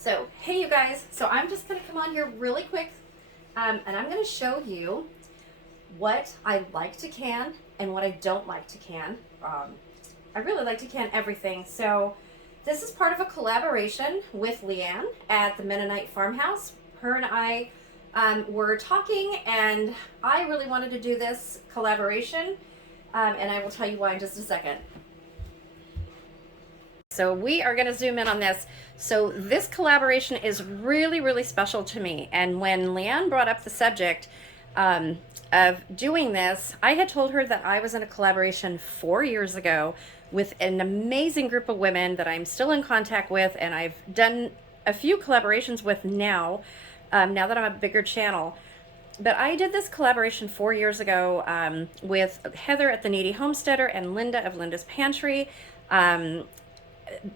So, hey you guys, so I'm just going to come on here really quick and I'm going to show you what I like to can and what I don't like to can. I really like to can everything. So this is part of a collaboration with Leanne at the Mennonite Farmhouse. Her and I were talking and I really wanted to do this collaboration and I will tell you why in just a second. So we are going to zoom in on this. So this collaboration is really, really special to me. And when Leanne brought up the subject of doing this, I had told her that I was in a collaboration 4 years ago with an amazing group of women that I'm still in contact with, and I've done a few collaborations with now, now that I'm a bigger channel. But I did this collaboration 4 years ago with Heather at the Needy Homesteader and Linda of Linda's Pantry.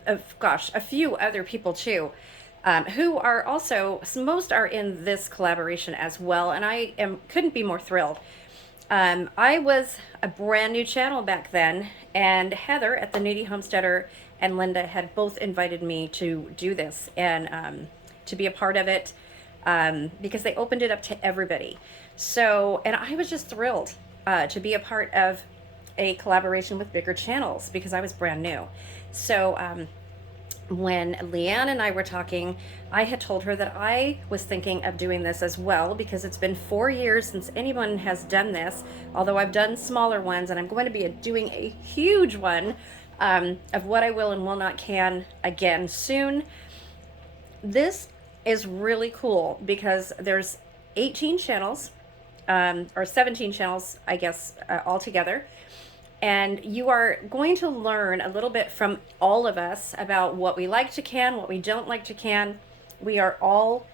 A few other people too, who are also, most are in this collaboration as well, and couldn't be more thrilled. I was a brand new channel back then, and Heather at the Needy Homesteader and Linda had both invited me to do this and to be a part of it because they opened it up to everybody. So, and I was just thrilled to be a part of a collaboration with bigger channels because I was brand new. So when Leanne and I were talking, I had told her that I was thinking of doing this as well because it's been 4 years since anyone has done this, although I've done smaller ones, and I'm going to be doing a huge one of what I will and will not can again soon. This is really cool because there's 18 channels, or 17 channels, I guess, altogether. And you are going to learn a little bit from all of us about what we like to can, what we don't like to can. We are all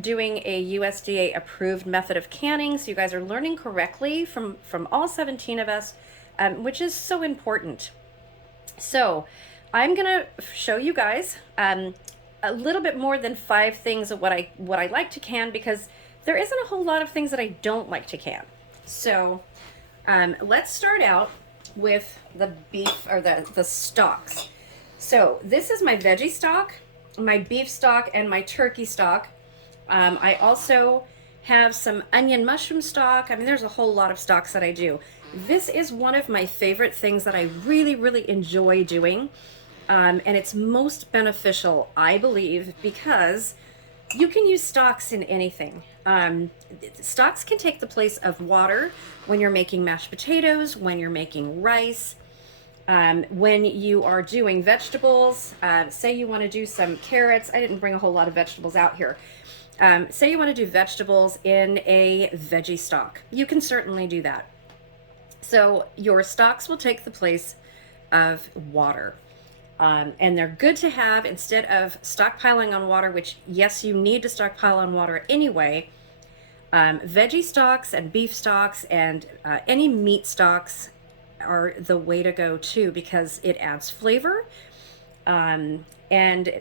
doing a USDA approved method of canning, so you guys are learning correctly from all 17 of us, which is so important. So I'm gonna show you guys a little bit more than 5 things of what I like to can, because there isn't a whole lot of things that I don't like to can. So let's start out with the beef, or the stalks. So this is my veggie stock, my beef stock, and my turkey stock. I also have some onion mushroom stock. I mean, there's a whole lot of stocks that I do. This is one of my favorite things that I really, really enjoy doing. And it's most beneficial, I believe, because you can use stocks in anything. Stocks can take the place of water when you're making mashed potatoes, when you're making rice, when you are doing vegetables. Say you want to do some carrots. I didn't bring a whole lot of vegetables out here. Say you want to do vegetables in a veggie stock. You can certainly do that. So your stocks will take the place of water. And they're good to have instead of stockpiling on water, which, yes, you need to stockpile on water anyway. Veggie stocks and beef stocks and any meat stocks are the way to go too, because it adds flavor and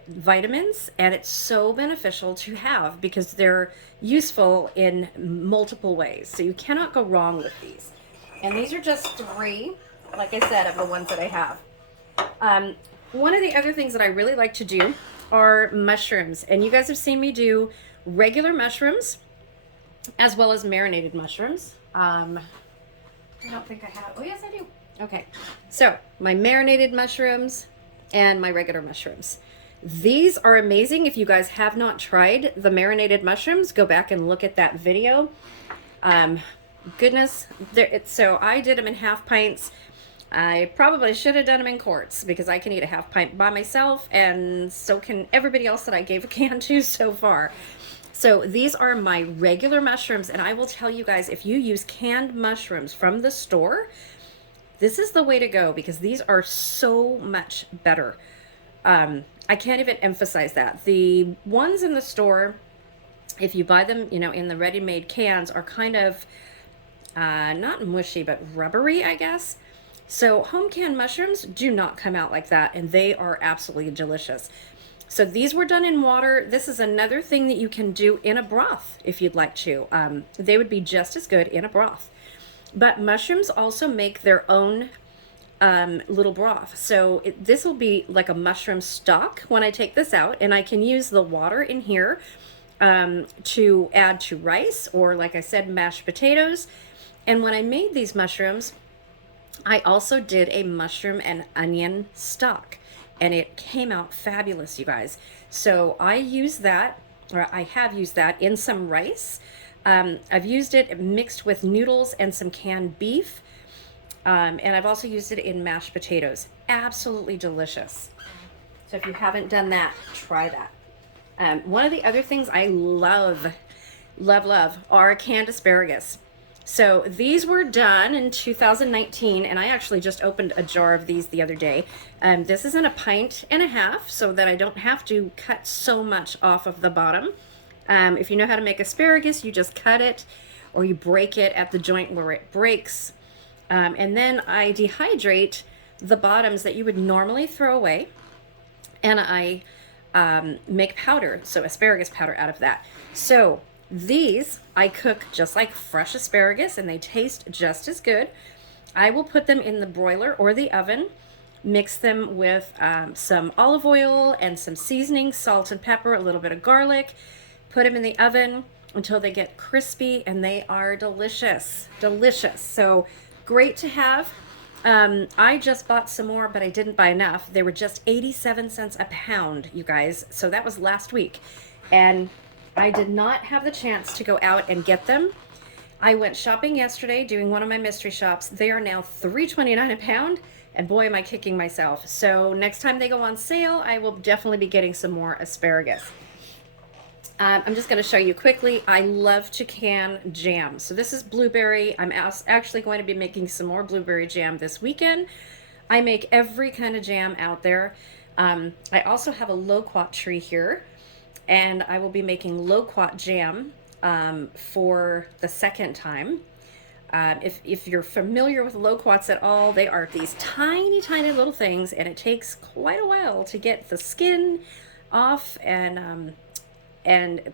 vitamins, and it's so beneficial to have because they're useful in multiple ways. So you cannot go wrong with these. And these are just 3, like I said, of the ones that I have. One of the other things that I really like to do are mushrooms. And you guys have seen me do regular mushrooms as well as marinated mushrooms. I don't think I have. Oh, yes, I do. Okay. So my marinated mushrooms and my regular mushrooms. These are amazing. If you guys have not tried the marinated mushrooms, go back and look at that video. Goodness. So I did them in half pints. I probably should have done them in quarts because I can eat a half pint by myself, and so can everybody else that I gave a can to so far. So these are my regular mushrooms, and I will tell you guys, if you use canned mushrooms from the store, this is the way to go because these are so much better. I can't even emphasize that. The ones in the store, if you buy them, in the ready-made cans, are kind of not mushy, but rubbery, I guess. So home canned mushrooms do not come out like that, and they are absolutely delicious. So these were done in water. This is another thing that you can do in a broth if you'd like to. They would be just as good in a broth. But mushrooms also make their own little broth. So this will be like a mushroom stock when I take this out, and I can use the water in here to add to rice or, like I said, mashed potatoes. And when I made these mushrooms, I also did a mushroom and onion stock, and it came out fabulous, you guys. So I use that, or I have used that in some rice. I've used it mixed with noodles and some canned beef. And I've also used it in mashed potatoes. Absolutely delicious. So if you haven't done that, try that. One of the other things I love are canned asparagus. So these were done in 2019, and I actually just opened a jar of these the other day. This is in 1.5 pints, so that I don't have to cut so much off of the bottom. If you know how to make asparagus, you just cut it, or you break it at the joint where it breaks. And then I dehydrate the bottoms that you would normally throw away, and I make powder, so asparagus powder out of that. So these I cook just like fresh asparagus, and they taste just as good. I will put them in the broiler or the oven, mix them with some olive oil and some seasoning, salt and pepper, a little bit of garlic, put them in the oven until they get crispy, and they are delicious, delicious. So great to have. I just bought some more, but I didn't buy enough. They were just 87 cents a pound, you guys. So that was last week. And I did not have the chance to go out and get them. I went shopping yesterday doing one of my mystery shops. They are now $3.29 a pound, and boy, am I kicking myself. So next time they go on sale, I will definitely be getting some more asparagus. I'm just going to show you quickly. I love to can jam. So this is blueberry. I'm actually going to be making some more blueberry jam this weekend. I make every kind of jam out there. I also have a loquat tree here, and I will be making loquat jam for the second time. If you're familiar with loquats at all, they are these tiny, tiny little things, and it takes quite a while to get the skin off and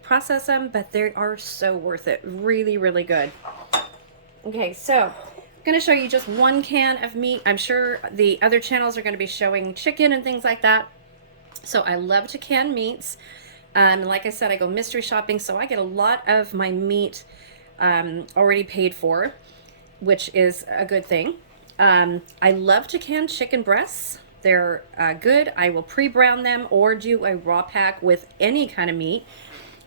process them, but they are so worth it. Really, really good. Okay, so I'm going to show you just one can of meat. I'm sure the other channels are going to be showing chicken and things like that. So I love to can meats. Like I said, I go mystery shopping, so I get a lot of my meat already paid for, which is a good thing. I love to can chicken breasts. They're good. I will pre-brown them or do a raw pack with any kind of meat.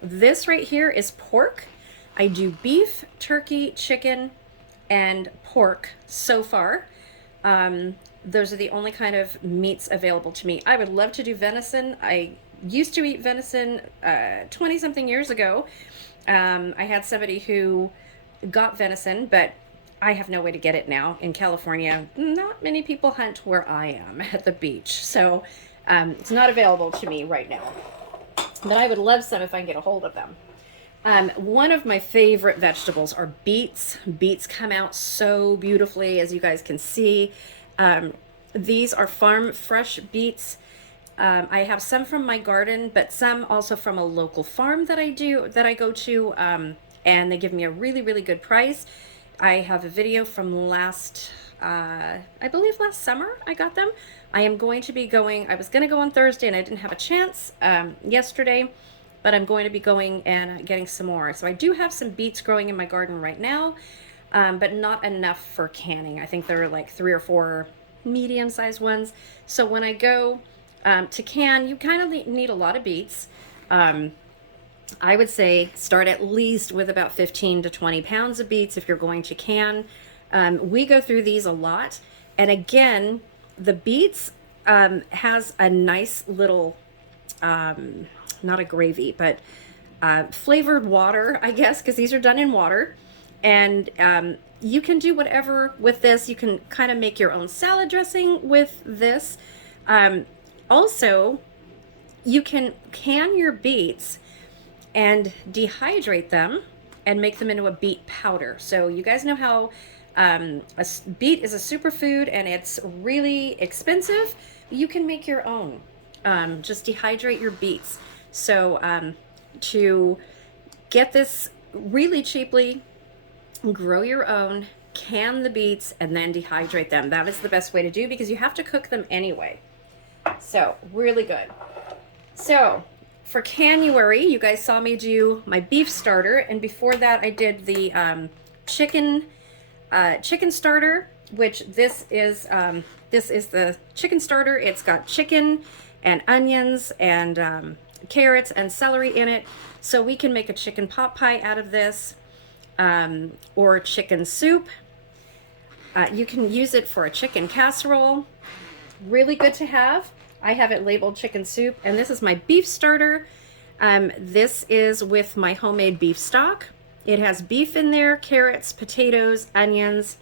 This right here is pork. I do beef, turkey, chicken, and pork so far. Those are the only kind of meats available to me. I would love to do venison. I used to eat venison 20-something years ago. I had somebody who got venison, but I have no way to get it now in California. Not many people hunt where I am at the beach, so it's not available to me right now. But I would love some if I can get a hold of them. One of my favorite vegetables are beets. Beets come out so beautifully, as you guys can see. These are farm fresh beets. I have some from my garden, but some also from a local farm that I go to, and they give me a really, really good price. I have a video from I believe last summer I got them. I am going to be going, I was going to go on Thursday and I didn't have a chance yesterday, but I'm going to be going and getting some more. So I do have some beets growing in my garden right now, but not enough for canning. I think there are like 3 or 4 medium-sized ones. So when I go to can, you kind of need a lot of beets. I would say start at least with about 15 to 20 pounds of beets if you're going to can. We go through these a lot. And again, the beets has a nice little, not a gravy, but flavored water, I guess, because these are done in water. And you can do whatever with this. You can kind of make your own salad dressing with this. Also, you can can your beets and dehydrate them and make them into a beet powder. So you guys know how a beet is a superfood and it's really expensive. You can make your own. Just dehydrate your beets. So to get this really cheaply, grow your own, can the beets and then dehydrate them. That is the best way to do because you have to cook them anyway. So really good. So for January, you guys saw me do my beef starter, and before that I did the chicken starter, which this is the chicken starter. It's got chicken and onions and carrots and celery in it, so we can make a chicken pot pie out of this, or chicken soup. You can use it for a chicken casserole. Really good to have. I have it labeled chicken soup, and this is my beef starter. This is with my homemade beef stock. It has beef in there, carrots, potatoes, onions.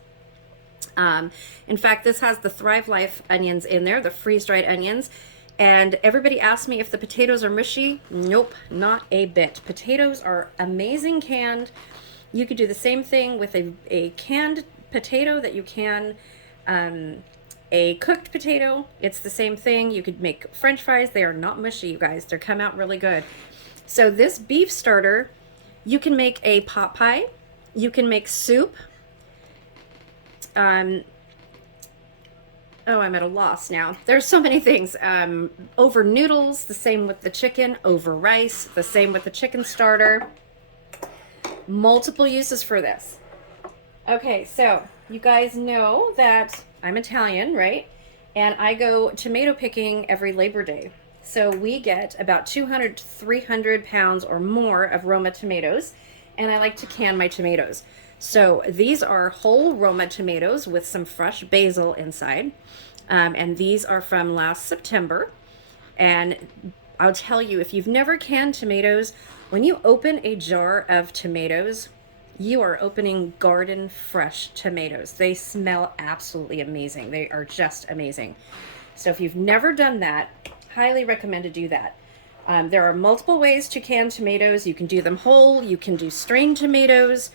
In fact, this has the Thrive Life onions in there, the freeze-dried onions. And everybody asked me if the potatoes are mushy. Nope, not a bit. Potatoes are amazing canned. You could do the same thing with a canned potato that you can a cooked potato. It's the same thing. You could make French fries. They are not mushy, you guys. They come out really good. So this beef starter, you can make a pot pie. You can make soup. Oh, I'm at a loss now. There's so many things. Over noodles, the same with the chicken. Over rice, the same with the chicken starter. Multiple uses for this. Okay, so you guys know that I'm Italian, right? And I go tomato picking every Labor Day. So we get about 200 to 300 pounds or more of Roma tomatoes, and I like to can my tomatoes. So these are whole Roma tomatoes with some fresh basil inside, and these are from last September. And I'll tell you, if you've never canned tomatoes, when you open a jar of tomatoes, you are opening garden fresh tomatoes. They smell absolutely amazing. They are just amazing. So if you've never done that, highly recommend to do that. There are multiple ways to can tomatoes. You can do them whole, you can do strained tomatoes,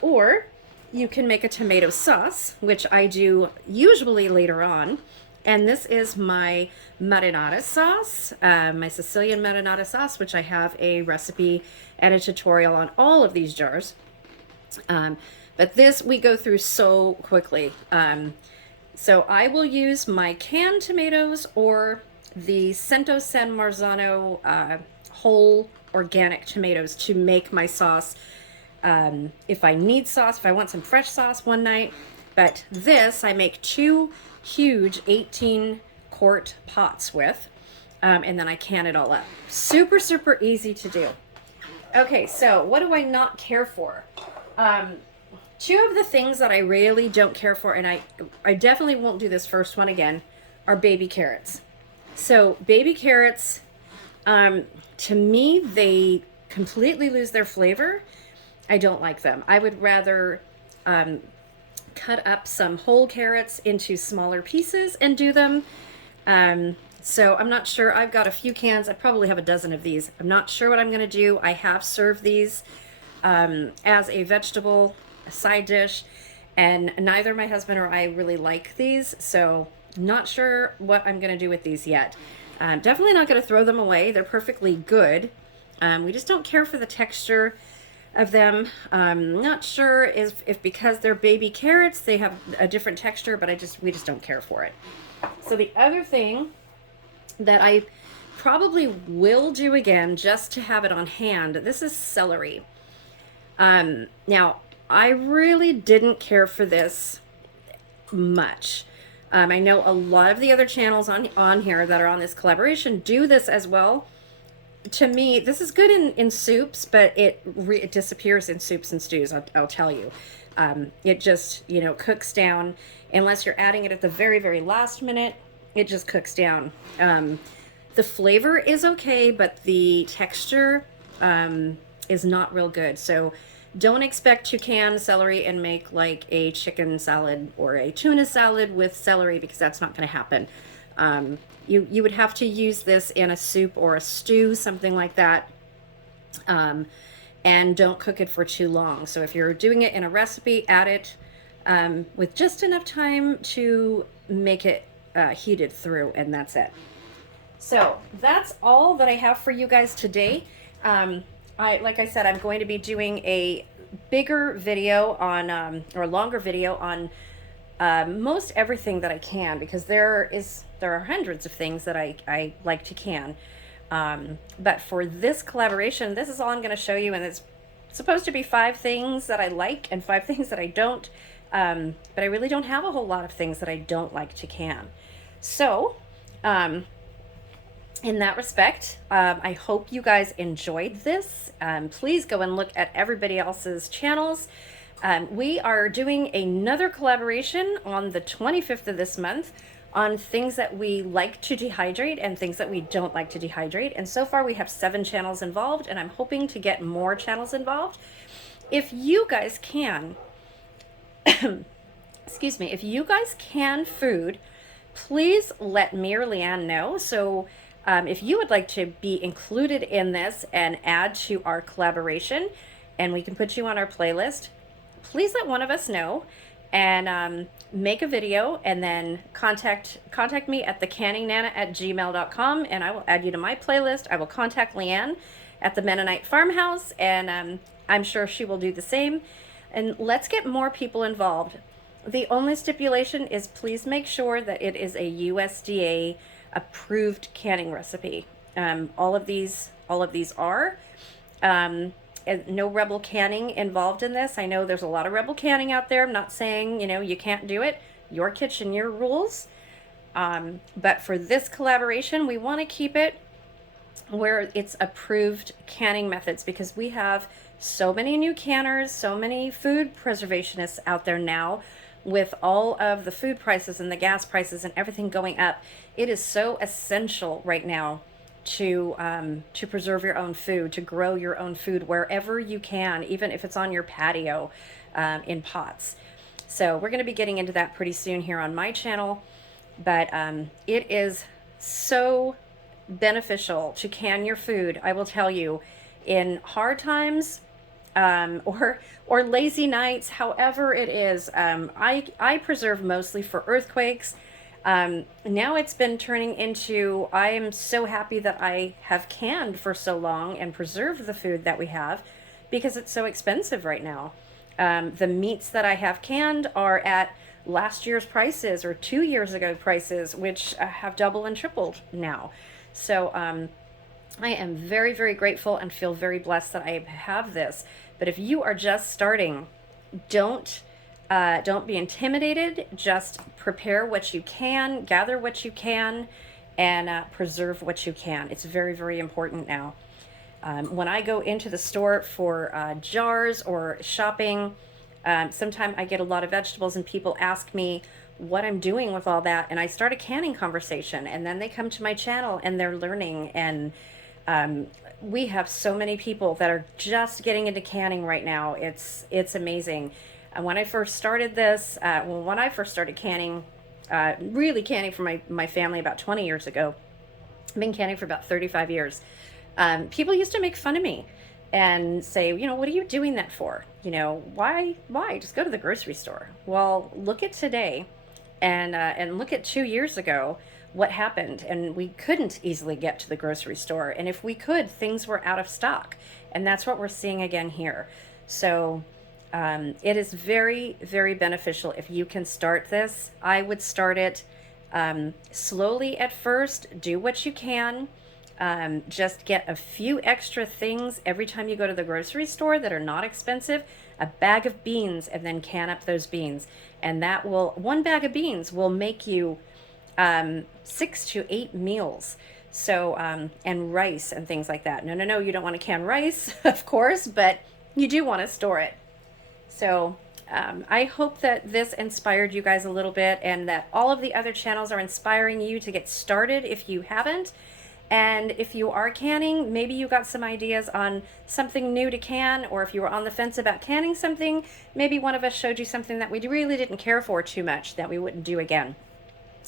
or you can make a tomato sauce, which I do usually later on. And this is my marinara sauce, my Sicilian marinara sauce, which I have a recipe and a tutorial on all of these jars. But this we go through so quickly. So I will use my canned tomatoes or the Cento San Marzano whole organic tomatoes to make my sauce. If I need sauce, if I want some fresh sauce one night. But this I make 2 huge 18-quart pots with, and then I can it all up. Super, super easy to do. Okay, so what do I not care for? 2 of the things that I really don't care for, and I definitely won't do this first one again, are baby carrots. So baby carrots, to me, they completely lose their flavor. I don't like them. I would rather cut up some whole carrots into smaller pieces and do them. So I'm not sure. I've got a few cans. I probably have a dozen of these. I'm not sure what I'm going to do. I have served these as a vegetable side dish, and neither my husband or I really like these, so not sure what I'm going to do with these yet. Definitely not going to throw them away. They're perfectly good. We just don't care for the texture of them. Not sure if because they're baby carrots they have a different texture, but we just don't care for it. So the other thing that I probably will do again just to have it on hand, this is celery. Now I really didn't care for this much. I know a lot of the other channels on here that are on this collaboration do this as well. To me, this is good in soups, but it disappears in soups and stews, I'll tell you. It just, cooks down. Unless you're adding it at the very, very last minute, it just cooks down. The flavor is okay, but the texture is not real good. So don't expect to can celery and make like a chicken salad or a tuna salad with celery, because that's not going to happen. You would have to use this in a soup or a stew, something like that. And don't cook it for too long. So if you're doing it in a recipe, add it with just enough time to make it heated through, and that's it. So that's all that I have for you guys today. Like I said, I'm going to be doing a bigger video on, or a longer video on most everything that I can, because there are hundreds of things that I like to can. But for this collaboration, this is all I'm going to show you, and it's supposed to be 5 things that I like and 5 things that I don't. But I really don't have a whole lot of things that I don't like to can. So, in that respect, I hope you guys enjoyed this. Please go and look at everybody else's channels. We are doing another collaboration on the 25th of this month on things that we like to dehydrate and things that we don't like to dehydrate. And so far we have 7 channels involved, and I'm hoping to get more channels involved. If you guys can, excuse me, if you guys can food, please let me or Leanne know. So if you would like to be included in this and add to our collaboration, and we can put you on our playlist, please let one of us know, and make a video, and then contact me at thecanningnana@gmail.com, and I will add you to my playlist. I will contact Leanne at the Mennonite Farmhouse, and I'm sure she will do the same. And let's get more people involved. The only stipulation is please make sure that it is a USDA approved canning recipe. All of these are. No rebel canning involved in this. I know there's a lot of rebel canning out there. I'm not saying, you can't do it. Your kitchen, your rules. But for this collaboration, we want to keep it where it's approved canning methods, because we have so many new canners, so many food preservationists out there now with all of the food prices and the gas prices and everything going up. It is so essential right now to preserve your own food, to grow your own food wherever you can, even if it's on your patio in pots. So we're going to be getting into that pretty soon here on my channel, but it is so beneficial to can your food. I will tell you, in hard times or lazy nights, however it is, I preserve mostly for earthquakes. Now it's been turning into, I am so happy that I have canned for so long and preserved the food that we have, because it's so expensive right now. The meats that I have canned are at last year's prices or 2 years ago prices, which have doubled and tripled now. So I am very, very grateful and feel very blessed that I have this. But if you are just starting, don't be intimidated. Just prepare what you can, gather what you can, and preserve what you can. It's very, very important now. When I go into the store for jars or shopping, sometimes I get a lot of vegetables and people ask me what I'm doing with all that, and I start a canning conversation, and then they come to my channel and they're learning, and we have so many people that are just getting into canning right now. It's amazing. And when I first started this, when I first started canning, really canning for my family about 20 years ago, I've been canning for about 35 years. People used to make fun of me and say, what are you doing that for? Why? Just go to the grocery store. Well, look at today, and look at 2 years ago, what happened. And we couldn't easily get to the grocery store. And if we could, things were out of stock. And that's what we're seeing again here. So it is very, very beneficial if you can start this. I would start it slowly at first. Do what you can. Just get a few extra things every time you go to the grocery store that are not expensive. A bag of beans, and then can up those beans. And that will, 1 bag of beans will make you 6 to 8 meals. So, and rice and things like that. No, you don't want to can rice, of course, but you do want to store it. So I hope that this inspired you guys a little bit, and that all of the other channels are inspiring you to get started if you haven't. And if you are canning, maybe you got some ideas on something new to can, or if you were on the fence about canning something, maybe one of us showed you something that we really didn't care for too much that we wouldn't do again.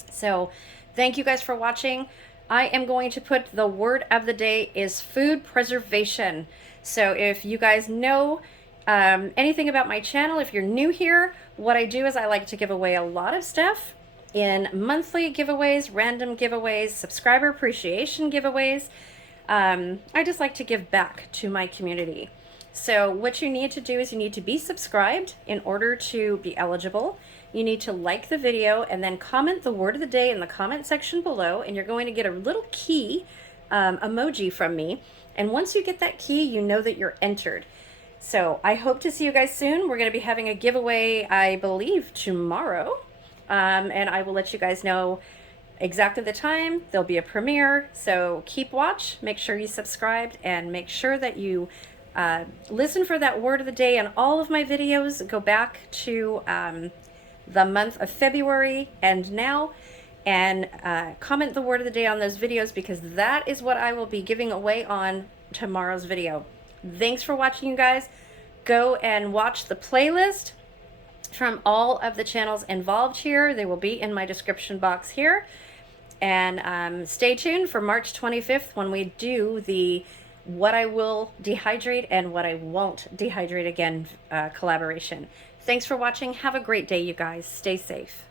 So thank you guys for watching. I am going to put the word of the day is food preservation. So if you guys know anything about my channel, if you're new here, what I do is I like to give away a lot of stuff in monthly giveaways, random giveaways, subscriber appreciation giveaways. I just like to give back to my community. So what you need to do is you need to be subscribed in order to be eligible. You need to like the video and then comment the word of the day in the comment section below, and you're going to get a little key emoji from me. And once you get that key, you know that you're entered. So I hope to see you guys soon. We're going to be having a giveaway, I believe, tomorrow. And I will let you guys know exactly the time. There'll be a premiere. So keep watch, make sure you subscribed, and make sure that you listen for that word of the day. And all of my videos go back to the month of February and now, and comment the word of the day on those videos, because that is what I will be giving away on tomorrow's video. Thanks for watching, you guys. Go and watch the playlist from all of the channels involved here. They will be in my description box here. And stay tuned for March 25th when we do the what I will dehydrate and what I won't dehydrate again collaboration. Thanks for watching. Have a great day, you guys. Stay safe.